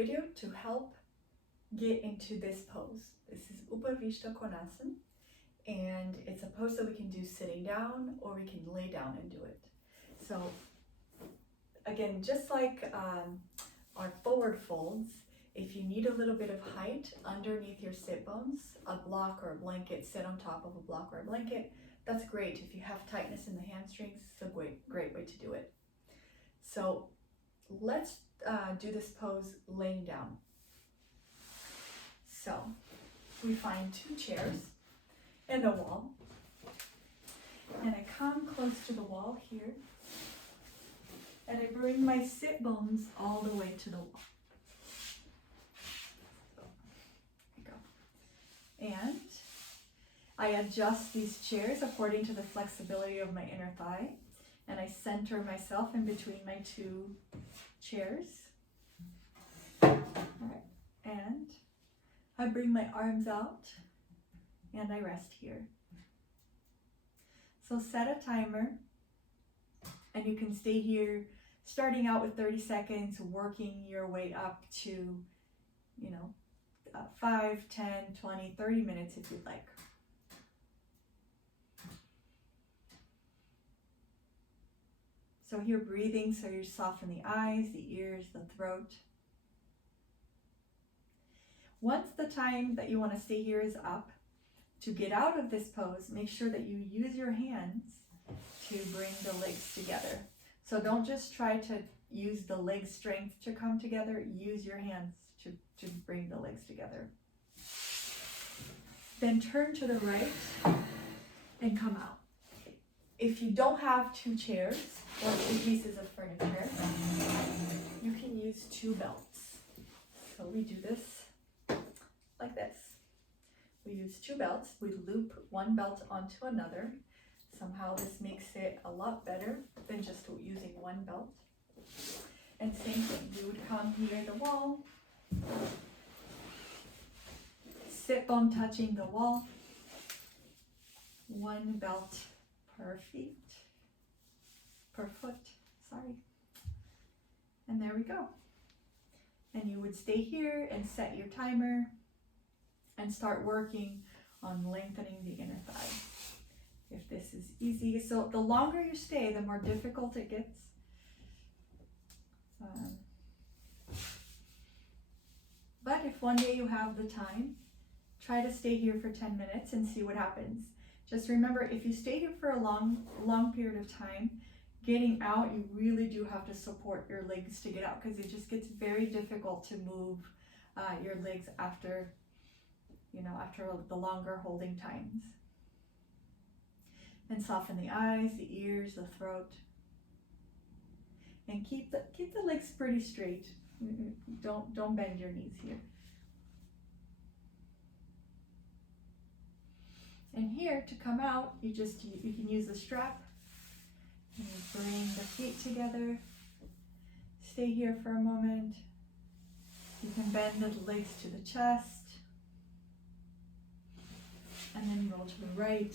video to help get into this pose. This is Upavistha Konasana, and it's a pose that we can do sitting down or we can lay down and do it. So again, just like our forward folds, if you need a little bit of height underneath your sit bones, a block or a blanket, sit on top of a block or a blanket, that's great. If you have tightness in the hamstrings, it's a great way to do it. So let's do this pose laying down. So we find 2 chairs and a wall, and I come close to the wall here, and I bring my sit bones all the way to the wall. So, there you go. And I adjust these chairs according to the flexibility of my inner thigh, and I center myself in between my 2 chairs. All right, and I bring my arms out and I rest here. So set a timer, and you can stay here starting out with 30 seconds, working your way up to, 5, 10, 20, 30 minutes if you'd like. So here, breathing, so you soften the eyes, the ears, the throat. Once the time that you want to stay here is up, to get out of this pose, make sure that you use your hands to bring the legs together. So don't just try to use the leg strength to come together, use your hands to bring the legs together. Then turn to the right and come out. If you don't have 2 chairs or 2 pieces of furniture, you can use 2 belts. So we do this like this. We use 2 belts. We loop one belt onto another. Somehow this makes it a lot better than just using one belt. And same thing, we would come here at the wall, sit bone touching the wall, 1 belt per foot, sorry. And there we go. And you would stay here and set your timer and start working on lengthening the inner thigh, if this is easy. So the longer you stay, the more difficult it gets. But if one day you have the time, try to stay here for 10 minutes and see what happens. Just remember, if you stay here for a long period of time, getting out, you really do have to support your legs to get out, because it just gets very difficult to move your legs after the longer holding times. And soften the eyes, the ears, the throat. And keep the legs pretty straight. Don't bend your knees here. And here, to come out, you can use the strap. And you bring the feet together. Stay here for a moment. You can bend the legs to the chest. And then roll to the right